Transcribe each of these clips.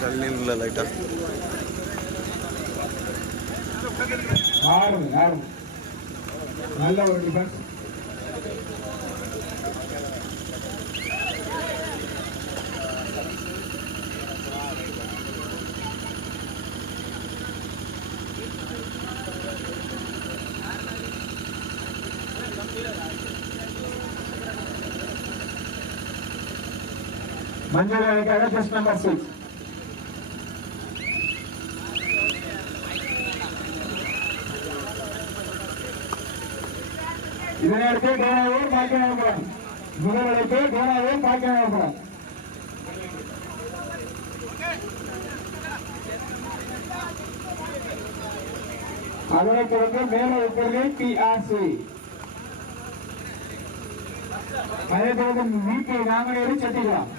தள்ளியில் லைட்டா நல்ல ஒரு டிஃபென்ஸ் மஞ்சள் அணிக்காக டெஸ்ட் நம்பர் சிக்ஸ் இதனையடுத்து டோனாவும் பாக்கியநாதபுரம் முதலமைப்பு டோனாவும் பாக்கியநாதபுரம் அதனைத் தொடர்ந்து மேல உட்பொருளை பிஆர்சி அதைத் தொடர்ந்து விபி நாங்குநேரி சத்திகுளம்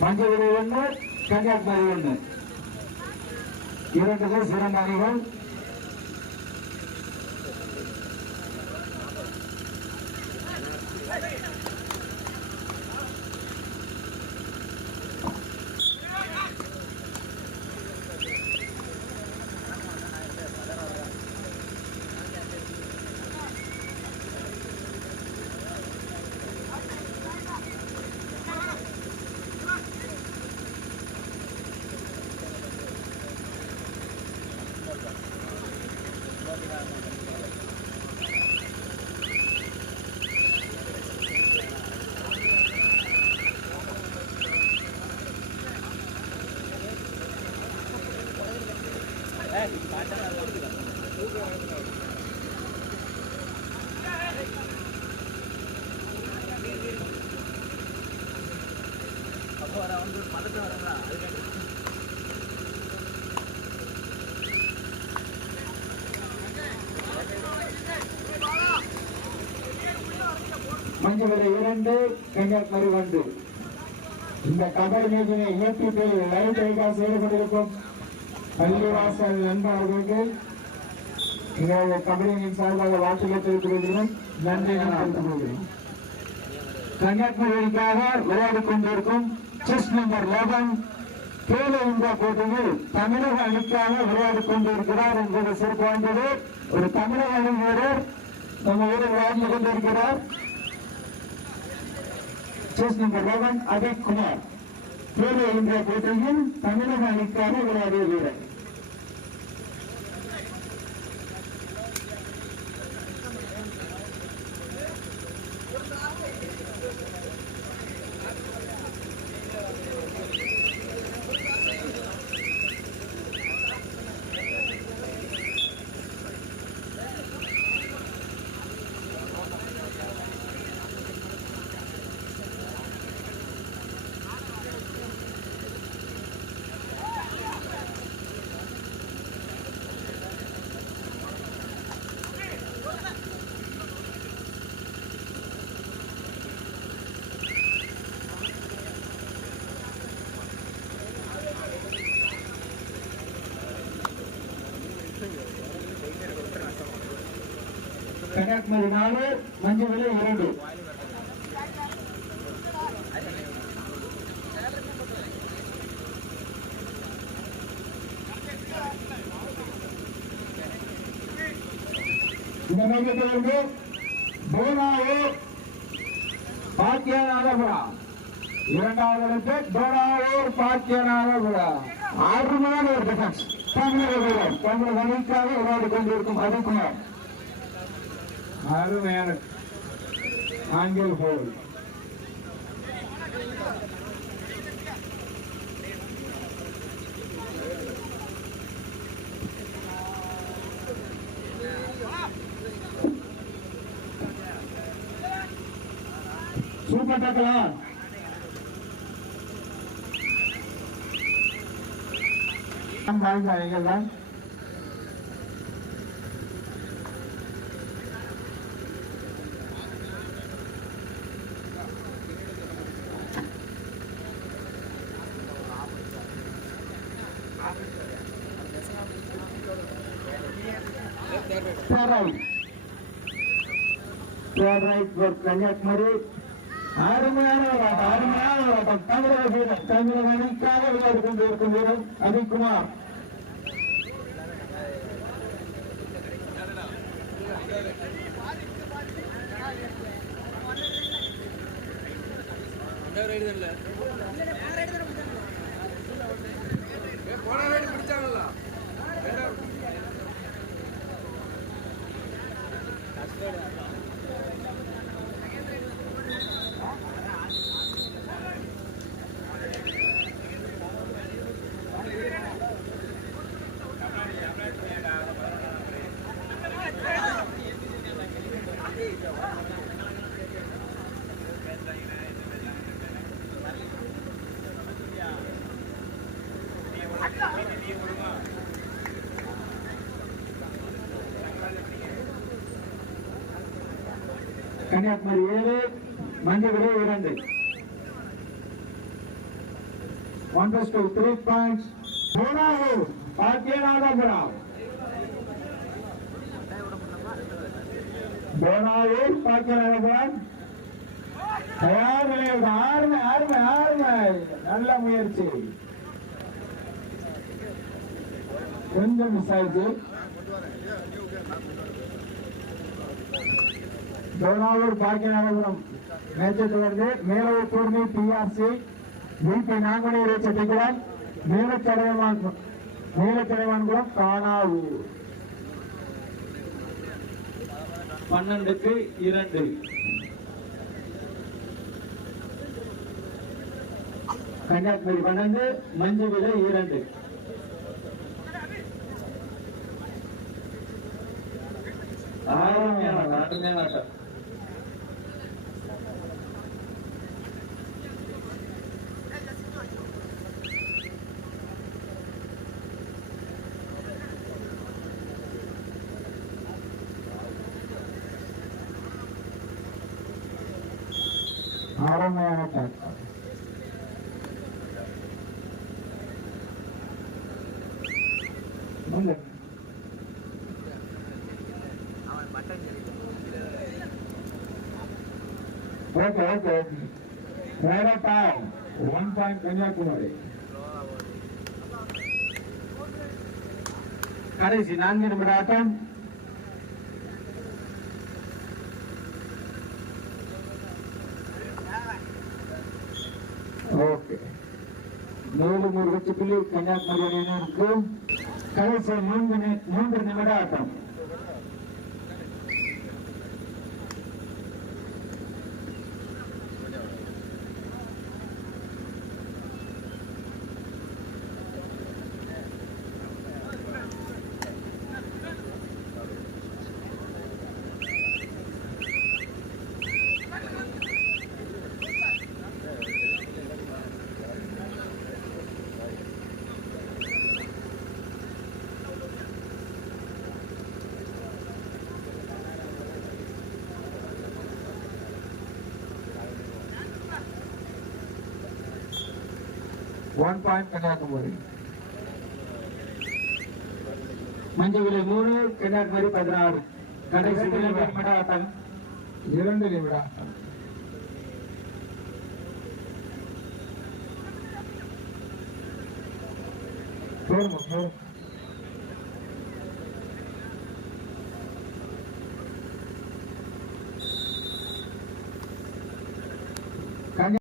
மஞ்சள் ஒன்று கன்னியாகுமரி ஒன்று இரண்டு பேர் சிறந்த அணிகள் மஞ்சள் இரண்டு கன்னியாகுமரி ஒன்று இந்த கபடி மேட்சினை இயக்கத்தில் லைவ் டெலிகாஸ்ட் செய்து கொண்டிருக்கும் பள்ளிவாசல் நண்பர்களுக்கு எங்களுடைய கபடியின் சார்பாக வாழ்த்துக்கள் தெரிவித்துக் நன்றி நான் தெரிவித்துக் கொள்கிறேன் கன்னியாகுமரிக்காக விளையாடிக் கொண்டிருக்கும் chess number eleven Khelo India போட்டியில் தமிழக அணிக்காக விளையாடிக் கொண்டிருக்கிறார் என்பது சிறப்பு வாய்ந்தது ஒரு தமிழக அணி வீரர் நம்ம ஊரில் விளையாடி கொண்டிருக்கிறார். Chess number eleven Ajay Kumar. Khelo India போட்டியில் தமிழக அணிக்காக விளையாடிய வீரர். கன்னியாகுமரி நாலு மஞ்சள் விலை இரண்டு இந்த மையத்திலிருந்து டோனாவோ பாக்கியநாதபுரா இரண்டாவது இடத்து டோனாவூர் பாக்கியநாதபுரா ஆறுமான ஒரு டிஃபென்ஸ் தமிழக வீரர் தமிழக அணிக்காக விளையாடி கொண்டிருக்கும் அருகுமார் அருமையான ஆங்கில் ஹோல் சூப்பர் டக்கலா வாழ்ந்தாங்க தான் Right. Right for Kanyakumari. அருமையான விளையாட்டு அருமையான விளையாட்டம் தமிழக வீரர் தமிழக அணிக்காக விளையாடி கொண்டிருக்கும் வீரர் அபிகுமார் Good. கன்னியாகுமரி ஏழு மஞ்சள் இரண்டு. One plus two three points மூணாவது பாக்கியநாதபுரம். போனாவூர் பாக்கியநாதபுரம். தயார் நிலையில் ஆறுமை ஆறுமை ஆறுமை. நல்ல முயற்சி. கொஞ்சம் மிஸ் ஆயிடுச்சு. தோனாவூர் பாக்கியநாதபுரம் மேட்சை தொடர்ந்து மேலூர் கூர்மி பிஆர்சி பிபி நாங்குநேரி செட்டிக்குளம் நீலச்சடைவான் நீலச்சடைவான்குளம் காணாவூர் பன்னெண்டுக்கு இரண்டு. கன்னியாகுமரி பன்னெண்டு மஞ்சு விலை இரண்டு அருமையான ஆட்டம், ஆட்டம். அருமையான தாக்கம் முன்ன ஓகே ஓகே வேற டைம் ஒன் பாயிண்ட் கன்னியாகுமரி கடைசி நான்கு நிமிட ஆட்டம் ஓகே புள்ளி கன்னியாகுமரி அணியினருக்கு கடைசி மூன்று மூன்று நிமிட ஆட்டம். ஒன் பாயிண்ட் கன்னியாகுமரி மஞ்சள் விலை மூணு கன்னியாகுமரி பதினாறு. கடைசி இரண்டு நிமிட ஆட்டம் இரண்டு நிமிட ஆட்டம் போடுங்க, போடுங்க.